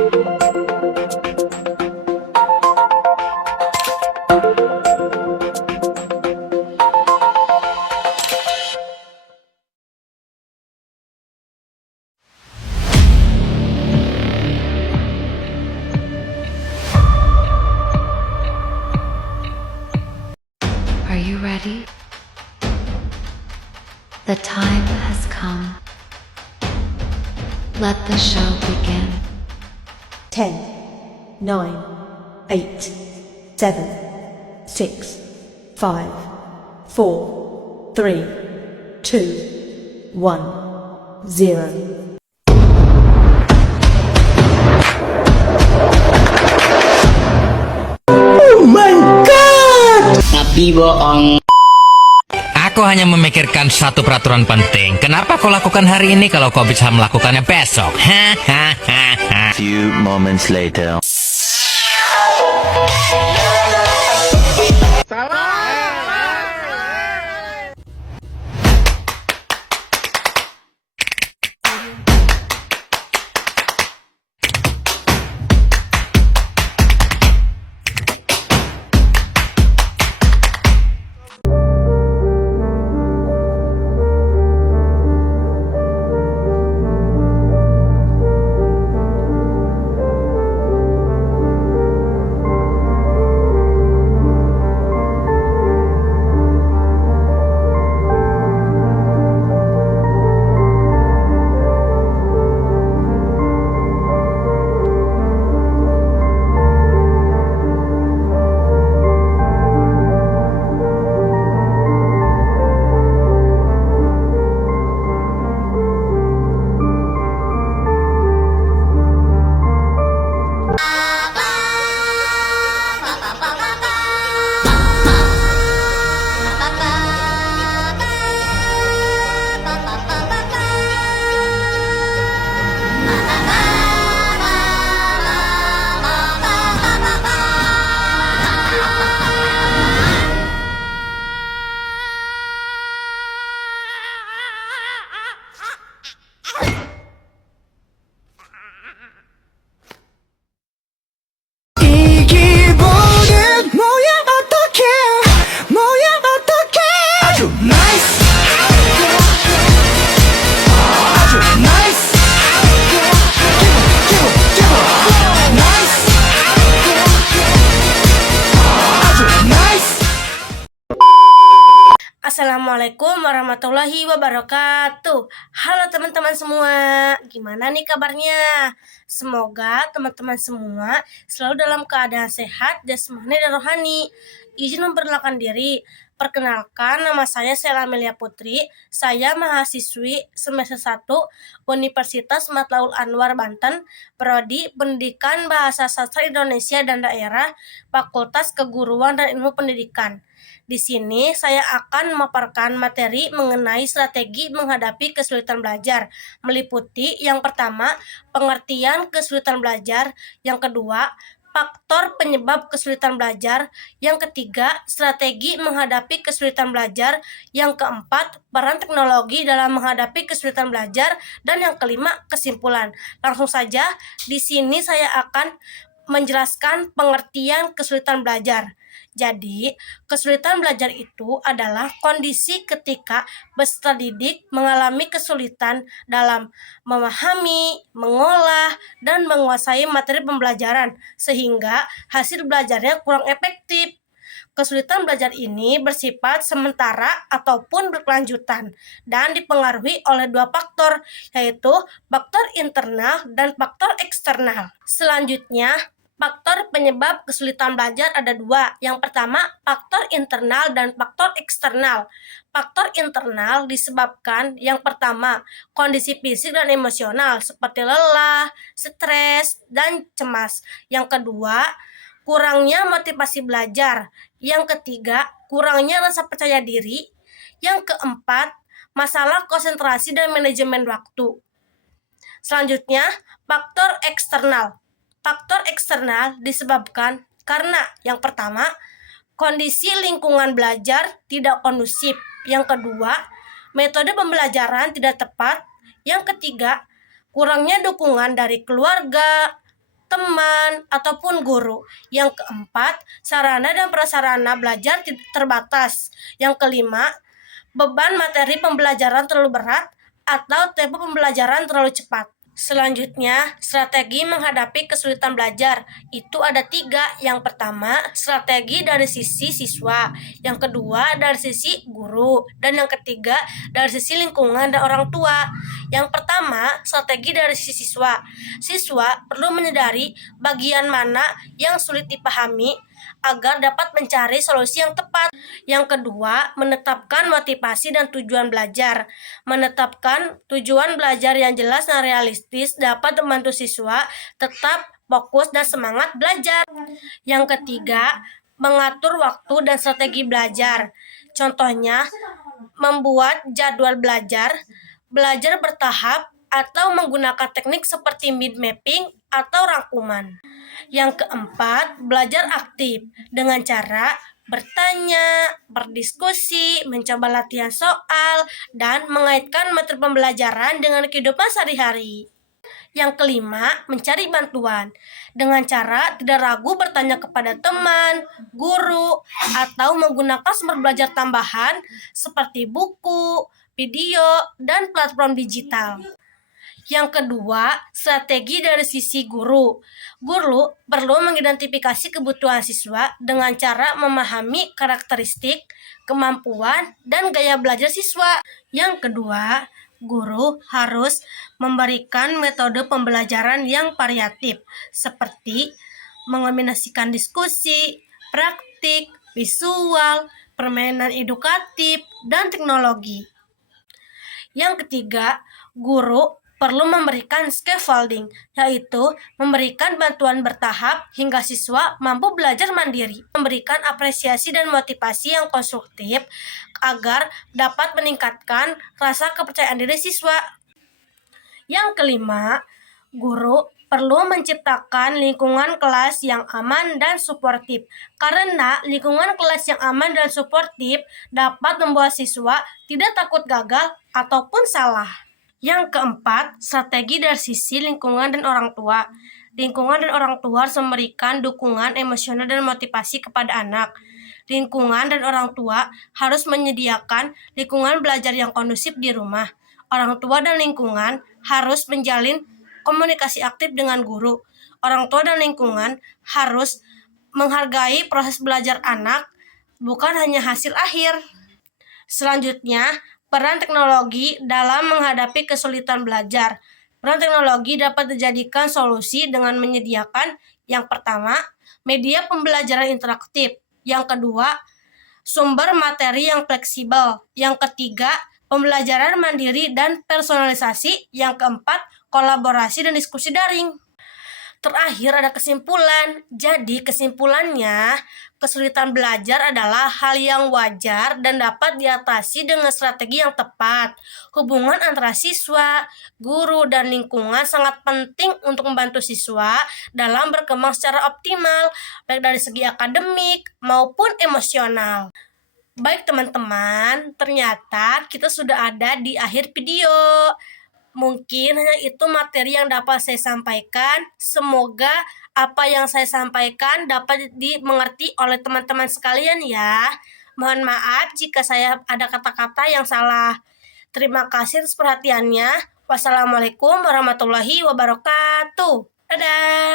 Are you ready? The time has come. Let the show begin. 10, 9, 8, 7, 6, 5, 4, 3, 2, 1, 0. Tapi bohong. Aku hanya memikirkan satu peraturan penting. Kenapa kau lakukan hari ini kalau kau bisa melakukannya besok? Few moments later. Assalamualaikum warahmatullahi wabarakatuh. Halo teman-teman semua, gimana nih kabarnya? Semoga teman-teman semua selalu dalam keadaan sehat, jasmani dan rohani. Izin memperkenalkan diri. Perkenalkan, nama saya Sela Amelia Putri. Saya mahasiswi semester 1 Universitas Matlaul Anwar Banten, Prodi Pendidikan Bahasa Sastra Indonesia dan Daerah, Fakultas Keguruan dan Ilmu Pendidikan. Di sini saya akan memaparkan materi mengenai strategi menghadapi kesulitan belajar, meliputi yang pertama, pengertian kesulitan belajar, yang kedua, faktor penyebab kesulitan belajar, yang ketiga, strategi menghadapi kesulitan belajar, yang keempat, peran teknologi dalam menghadapi kesulitan belajar, dan yang kelima, kesimpulan. Langsung saja, di sini saya akan menjelaskan pengertian kesulitan belajar. Jadi, kesulitan belajar itu adalah kondisi ketika peserta didik mengalami kesulitan dalam memahami, mengolah, dan menguasai materi pembelajaran, sehingga hasil belajarnya kurang efektif. Kesulitan belajar ini bersifat sementara ataupun berkelanjutan dan dipengaruhi oleh dua faktor, yaitu faktor internal dan faktor eksternal. Selanjutnya, faktor penyebab kesulitan belajar ada dua. Yang pertama, faktor internal dan faktor eksternal. Faktor internal disebabkan yang pertama, kondisi fisik dan emosional seperti lelah, stres, dan cemas. Yang kedua, kurangnya motivasi belajar. Yang ketiga, kurangnya rasa percaya diri. Yang keempat, masalah konsentrasi dan manajemen waktu. Selanjutnya, faktor eksternal. Faktor eksternal disebabkan karena yang pertama, kondisi lingkungan belajar tidak kondusif. Yang kedua, metode pembelajaran tidak tepat. Yang ketiga, kurangnya dukungan dari keluarga, teman, ataupun guru. Yang keempat, sarana dan prasarana belajar terbatas. Yang kelima, beban materi pembelajaran terlalu berat atau tempo pembelajaran terlalu cepat. Selanjutnya, strategi menghadapi kesulitan belajar. Itu ada 3. Yang pertama, strategi dari sisi siswa. Yang kedua, dari sisi guru. Dan yang ketiga, dari sisi lingkungan dan orang tua. Yang pertama, strategi dari sisi siswa. Siswa perlu menyadari bagian mana yang sulit dipahami agar dapat mencari solusi yang tepat. Yang kedua, menetapkan motivasi dan tujuan belajar. Menetapkan tujuan belajar yang jelas dan realistis dapat membantu siswa tetap fokus dan semangat belajar. Yang ketiga, mengatur waktu dan strategi belajar. Contohnya, membuat jadwal belajar, belajar bertahap, atau menggunakan teknik seperti mind mapping atau rangkuman. Yang keempat, belajar aktif dengan cara bertanya, berdiskusi, mencoba latihan soal, dan mengaitkan materi pembelajaran dengan kehidupan sehari-hari. Yang kelima, mencari bantuan dengan cara tidak ragu bertanya kepada teman, guru, atau menggunakan sumber belajar tambahan seperti buku, video, dan platform digital. Yang kedua, strategi dari sisi guru. Guru perlu mengidentifikasi kebutuhan siswa dengan cara memahami karakteristik, kemampuan, dan gaya belajar siswa. Yang kedua, guru harus memberikan metode pembelajaran yang variatif, seperti mengombinasikan diskusi, praktik, visual, permainan edukatif, dan teknologi. Yang ketiga, guru perlu memberikan scaffolding, yaitu memberikan bantuan bertahap hingga siswa mampu belajar mandiri, memberikan apresiasi dan motivasi yang konstruktif agar dapat meningkatkan rasa kepercayaan diri siswa. Yang kelima, guru perlu menciptakan lingkungan kelas yang aman dan suportif, karena lingkungan kelas yang aman dan suportif dapat membuat siswa tidak takut gagal ataupun salah. Yang keempat, strategi dari sisi lingkungan dan orang tua. Lingkungan dan orang tua harus memberikan dukungan emosional dan motivasi kepada anak. Lingkungan dan orang tua harus menyediakan lingkungan belajar yang kondusif di rumah. Orang tua dan lingkungan harus menjalin komunikasi aktif dengan guru. Orang tua dan lingkungan harus menghargai proses belajar anak, bukan hanya hasil akhir. Selanjutnya, peran teknologi dalam menghadapi kesulitan belajar. Peran teknologi dapat dijadikan solusi dengan menyediakan yang pertama, media pembelajaran interaktif. Yang kedua, sumber materi yang fleksibel. Yang ketiga, pembelajaran mandiri dan personalisasi. Yang keempat, kolaborasi dan diskusi daring. Terakhir ada kesimpulan. Jadi kesimpulannya, kesulitan belajar adalah hal yang wajar dan dapat diatasi dengan strategi yang tepat. Hubungan antara siswa, guru, dan lingkungan sangat penting untuk membantu siswa dalam berkembang secara optimal, baik dari segi akademik maupun emosional. Baik teman-teman, ternyata kita sudah ada di akhir video. Mungkin hanya itu materi yang dapat saya sampaikan. Semoga apa yang saya sampaikan dapat dimengerti oleh teman-teman sekalian ya. Mohon maaf jika saya ada kata-kata yang salah. Terima kasih atas perhatiannya. Wassalamualaikum warahmatullahi wabarakatuh. Dadah.